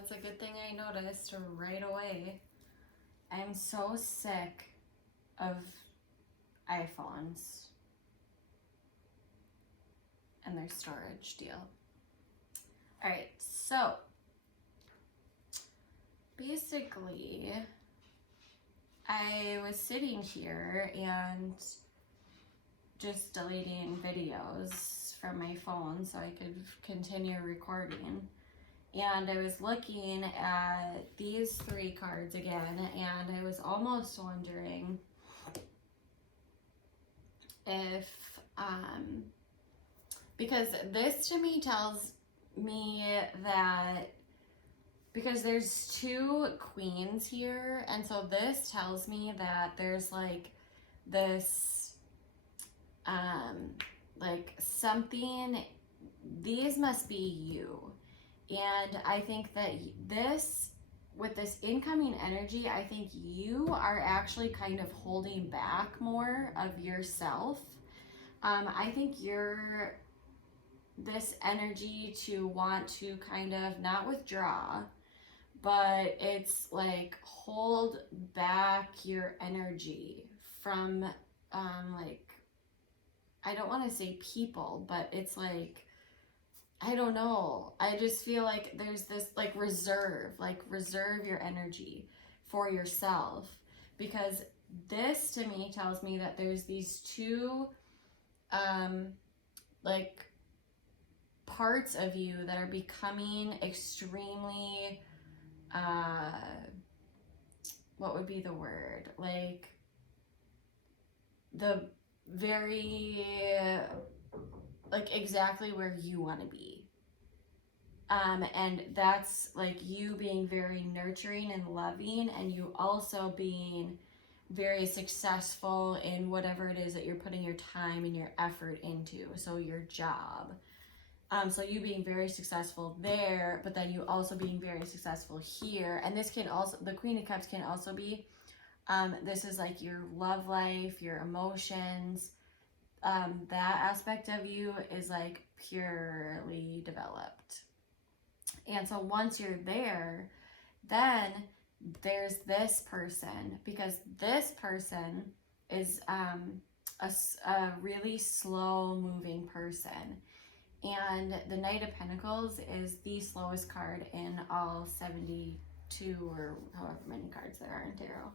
it's a good thing I noticed right away. I'm so sick of iPhones and their storage deal. All right, so basically, I was sitting here and just deleting videos from my phone so I could continue recording. And I was looking at these 3 cards again, and I was almost wondering if, because this to me tells me that, because there's 2 queens here, and so this tells me that there's like this, like something, these must be you. And I think that this, with this incoming energy, I think you are actually kind of holding back more of yourself. I think you're this energy to want to kind of not withdraw, but it's like hold back your energy from, like, I don't want to say people, but it's like, I don't know. I just feel like there's this like reserve your energy for yourself, because this to me tells me that there's these 2 like parts of you that are becoming extremely what would be the word? Like the very like exactly where you want to be. And that's like you being very nurturing and loving, and you also being very successful in whatever it is that you're putting your time and your effort into. So your job. So you being very successful there, but then you also being very successful here. And this can also, the Queen of Cups can also be, this is like your love life, your emotions. That aspect of you is like purely developed. And so once you're there, then there's this person, because this person is a really slow moving person. And the Knight of Pentacles is the slowest card in all 72 or however many cards there are in tarot.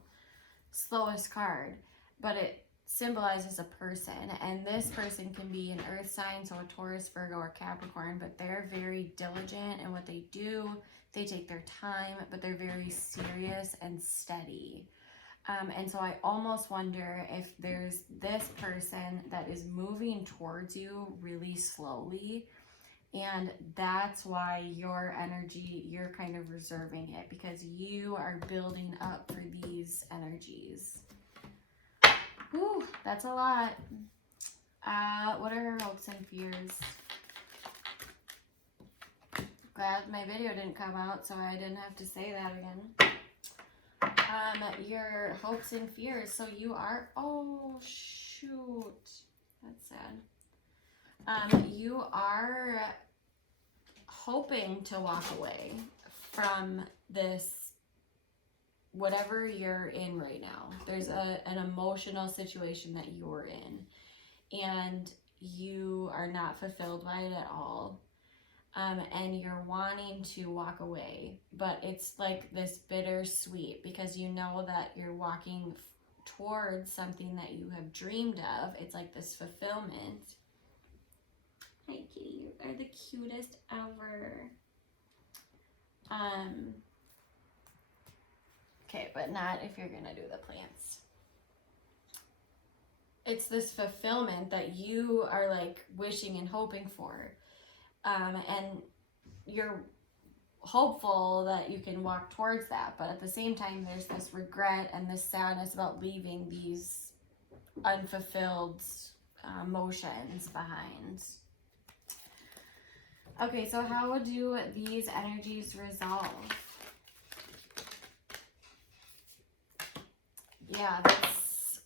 Slowest card, but it symbolizes a person, and this person can be an earth sign, so a Taurus, Virgo, or Capricorn, but they're very diligent in what they do. They take their time, but they're very serious and steady. And so I almost wonder if there's this person that is moving towards you really slowly, and that's why your energy, you're kind of reserving it, because you are building up for these energies. Whew, that's a lot. What are her hopes and fears? Glad my video didn't come out so I didn't have to say that again. Your hopes and fears. So you are, oh shoot, that's sad. You are hoping to walk away from this, whatever you're in right now. There's an emotional situation that you're in, and you are not fulfilled by it at all. And you're wanting to walk away, but it's like this bittersweet, because you know that you're walking towards something that you have dreamed of. It's like this fulfillment. Hi kitty, you are the cutest ever. Okay, but not if you're gonna do the plants. It's this fulfillment that you are like wishing and hoping for. And you're hopeful that you can walk towards that, but at the same time there's this regret and this sadness about leaving these unfulfilled emotions behind. Okay, so how do these energies resolve? Yeah, that's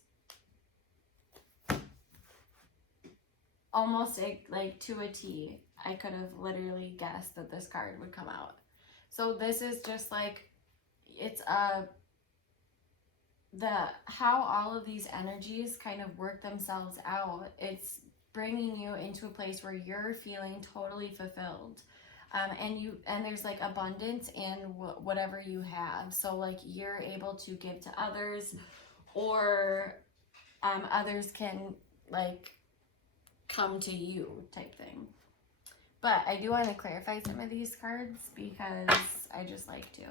almost like to a T. I could have literally guessed that this card would come out, So this is just like, it's how all of these energies kind of work themselves out. It's bringing you into a place where you're feeling totally fulfilled. And there's like abundance in whatever you have. So like you're able to give to others, or others can like come to you type thing. But I do want to clarify some of these cards because I just like to.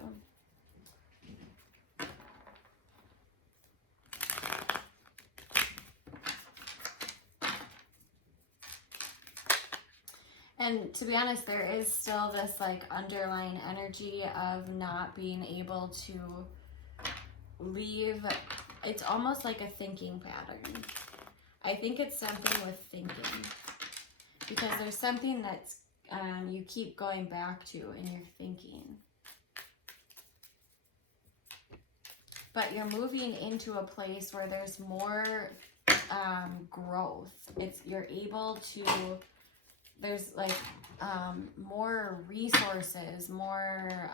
And to be honest, there is still this like underlying energy of not being able to leave. It's almost like a thinking pattern. I think it's something with thinking, because there's something that's you keep going back to in your thinking. But you're moving into a place where there's more growth. You're able to, there's like more resources, more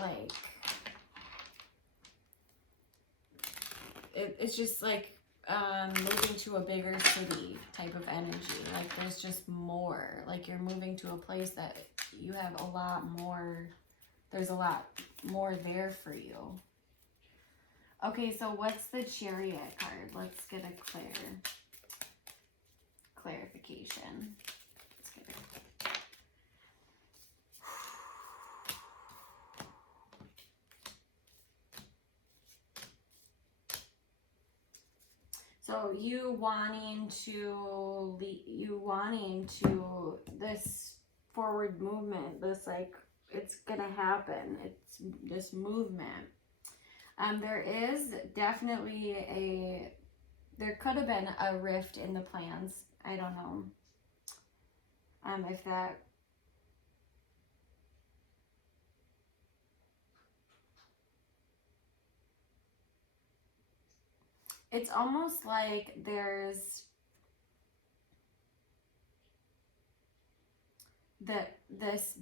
like, it's just like moving to a bigger city type of energy. Like there's just more, like you're moving to a place that you have a lot more, there's a lot more there for you. Okay, so what's the Chariot card? Let's get a clarification. Let's get it. So you wanting to this forward movement, this like, it's gonna happen. It's this movement. There is definitely there could have been a rift in the plans. I don't know. If that, it's almost like there's this,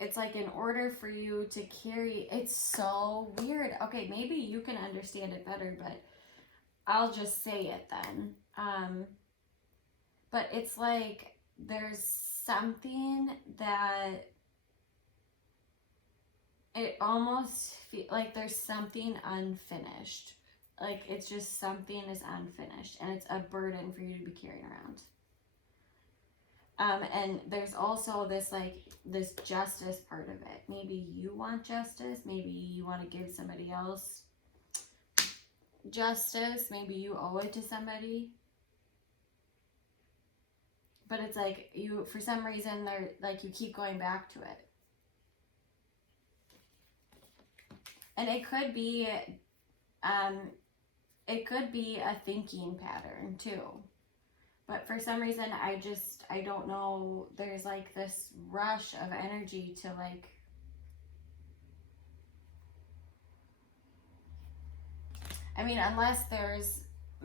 it's like in order for you to carry, it's so weird. Okay, maybe you can understand it better, but I'll just say it then. But it's like there's something that it almost like there's something unfinished. Like it's just something is unfinished, and it's a burden for you to be carrying around. And there's also this like this justice part of it. Maybe you want justice. Maybe you want to give somebody else justice. Maybe you owe it to somebody. But it's like you, for some reason, they're like you keep going back to it. And it could be a thinking pattern too. But for some reason, I don't know, there's like this rush of energy to like, I mean, unless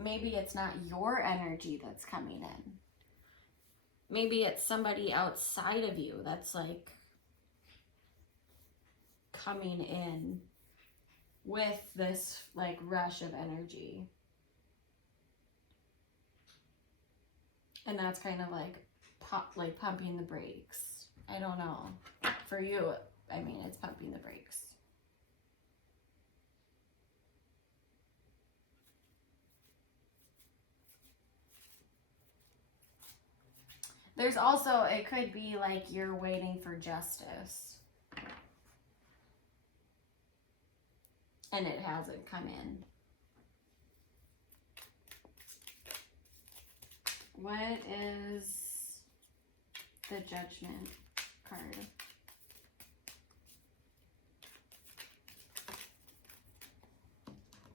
maybe it's not your energy that's coming in. Maybe it's somebody outside of you that's like coming in with this like rush of energy. And that's kind of like pumping the brakes. I don't know. For you, I mean, it's pumping the brakes. There's also, it could be like you're waiting for justice. And it hasn't come in. What is the Judgment card?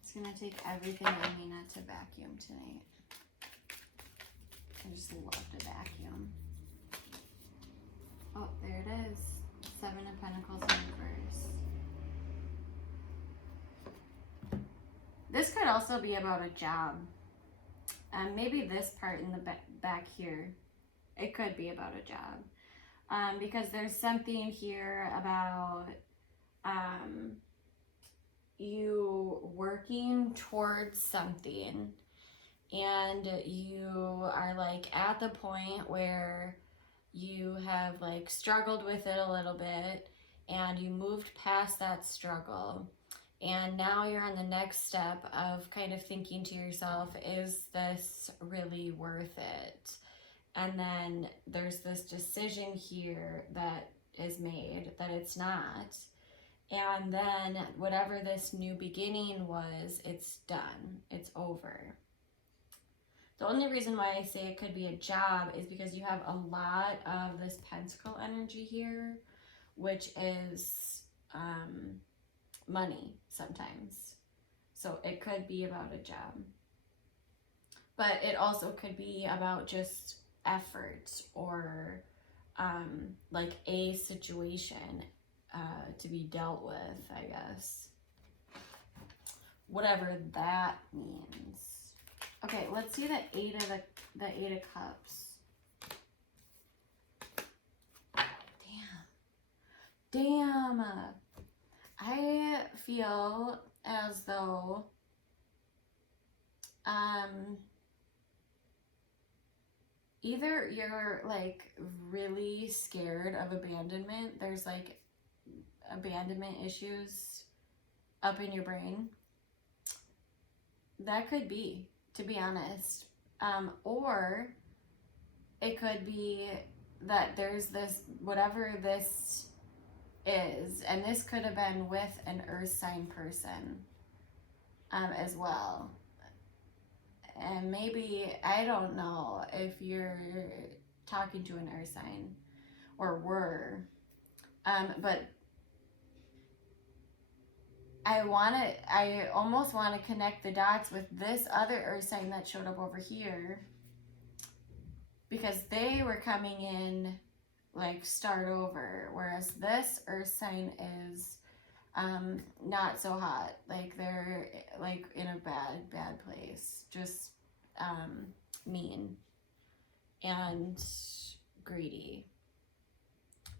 It's going to take everything in me not to vacuum tonight. I just love to vacuum. Oh, there it is. Seven of Pentacles in reverse. This could also be about a job. Maybe this part in the back here, it could be about a job. because there's something here about you working towards something, and you are like at the point where you have like struggled with it a little bit and you moved past that struggle, and now you're on the next step of kind of thinking to yourself, is this really worth it? And then there's this decision here that is made that it's not. And then whatever this new beginning was, it's done. It's over. The only reason why I say it could be a job is because you have a lot of this pentacle energy here, which is money sometimes. So it could be about a job. But it also could be about just effort or like a situation to be dealt with, I guess. Whatever that means. Okay, let's see the Eight of Cups. Damn. I feel as though either you're like really scared of abandonment. There's like abandonment issues up in your brain. That could be, to be honest. Or it could be that there's this, whatever this is, and this could have been with an earth sign person as well. And maybe, I don't know if you're talking to an earth sign or were, but I almost want to connect the dots with this other earth sign that showed up over here, because they were coming in like start over, whereas this earth sign is not so hot. Like they're like in a bad place, just mean and greedy.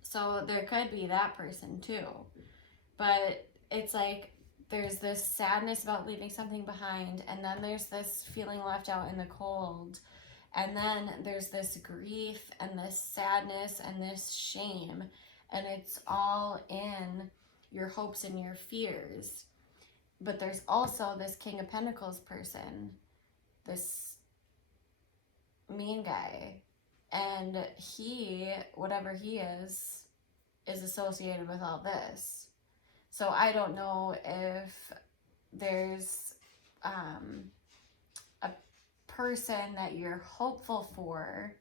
So there could be that person too, but it's like there's this sadness about leaving something behind, and then there's this feeling left out in the cold, and then there's this grief and this sadness and this shame, and it's all in your hopes and your fears. But there's also this King of Pentacles person, this mean guy, and he, whatever he is associated with all this. So I don't know if there's a person that you're hopeful for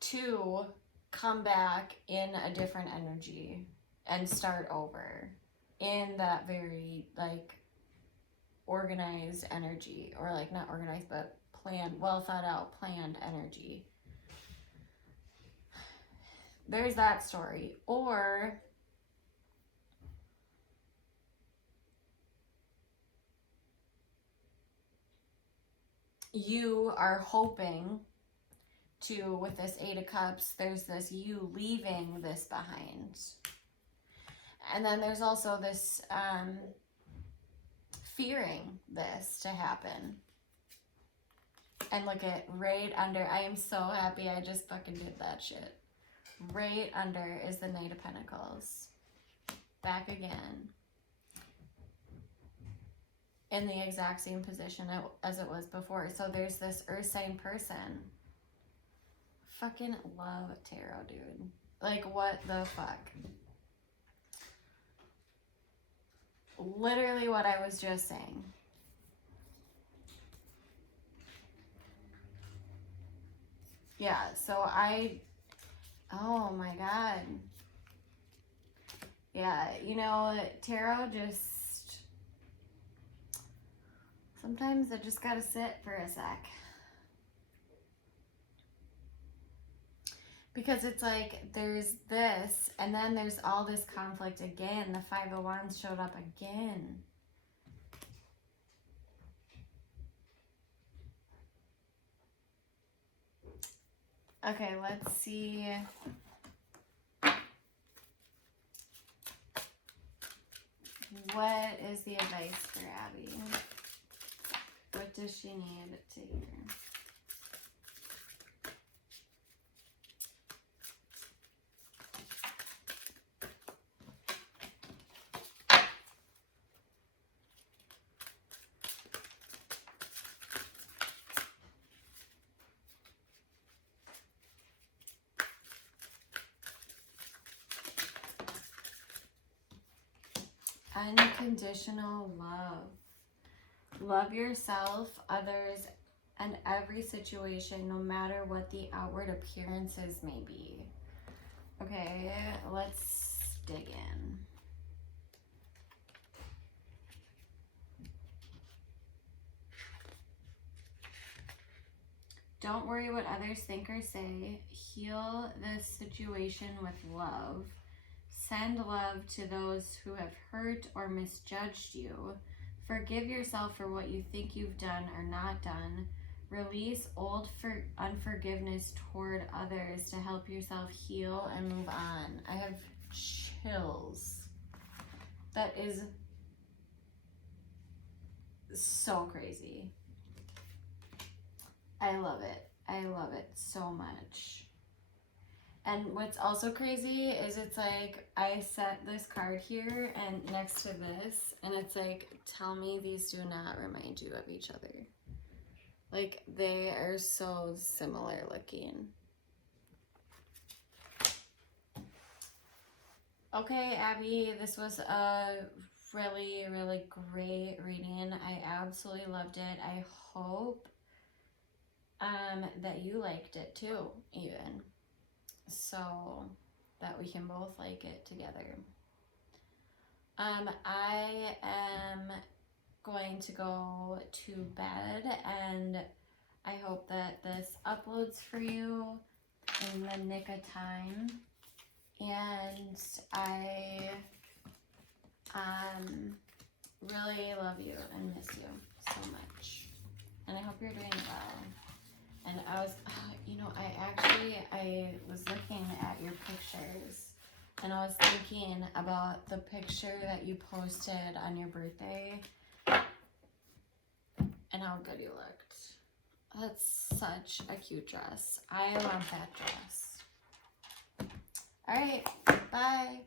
to come back in a different energy and start over in that very like organized energy, or like not organized but planned, well thought out, planned energy. There's that story. Or you are hoping to, with this Eight of Cups, there's this you leaving this behind. And then there's also this fearing this to happen. And look at right under, I am so happy I just fucking did that shit. Right under is the Knight of Pentacles. Back again. In the exact same position as it was before. So there's this earth sign person. Fucking love tarot, dude. Like, what the fuck? Literally what I was just saying. Yeah, so oh my god. Yeah, you know, tarot just, sometimes I just gotta sit for a sec. Because it's like, there's this, and then there's all this conflict again. The Five of Wands showed up again. Okay, let's see. What is the advice for Abby? What does she need to hear? Unconditional love. Love yourself, others, and every situation, no matter what the outward appearances may be. Okay, let's dig in. Don't worry what others think or say. Heal this situation with love. Send love to those who have hurt or misjudged you. Forgive yourself for what you think you've done or not done. Release old unforgiveness toward others to help yourself heal and move on. I have chills. That is so crazy. I love it. I love it so much. And what's also crazy is it's like I set this card here and next to this, and it's like, tell me these do not remind you of each other. Like, they are so similar looking. Okay, Abby, this was a really, really great reading. I absolutely loved it. I hope that you liked it too, even. So that we can both like it together. I am going to go to bed, and I hope that this uploads for you in the nick of time. And I really love you and miss you so much. And I hope you're doing well. And I was, I was looking at your pictures, and I was thinking about the picture that you posted on your birthday and how good you looked. That's such a cute dress. I want that dress. All right, bye.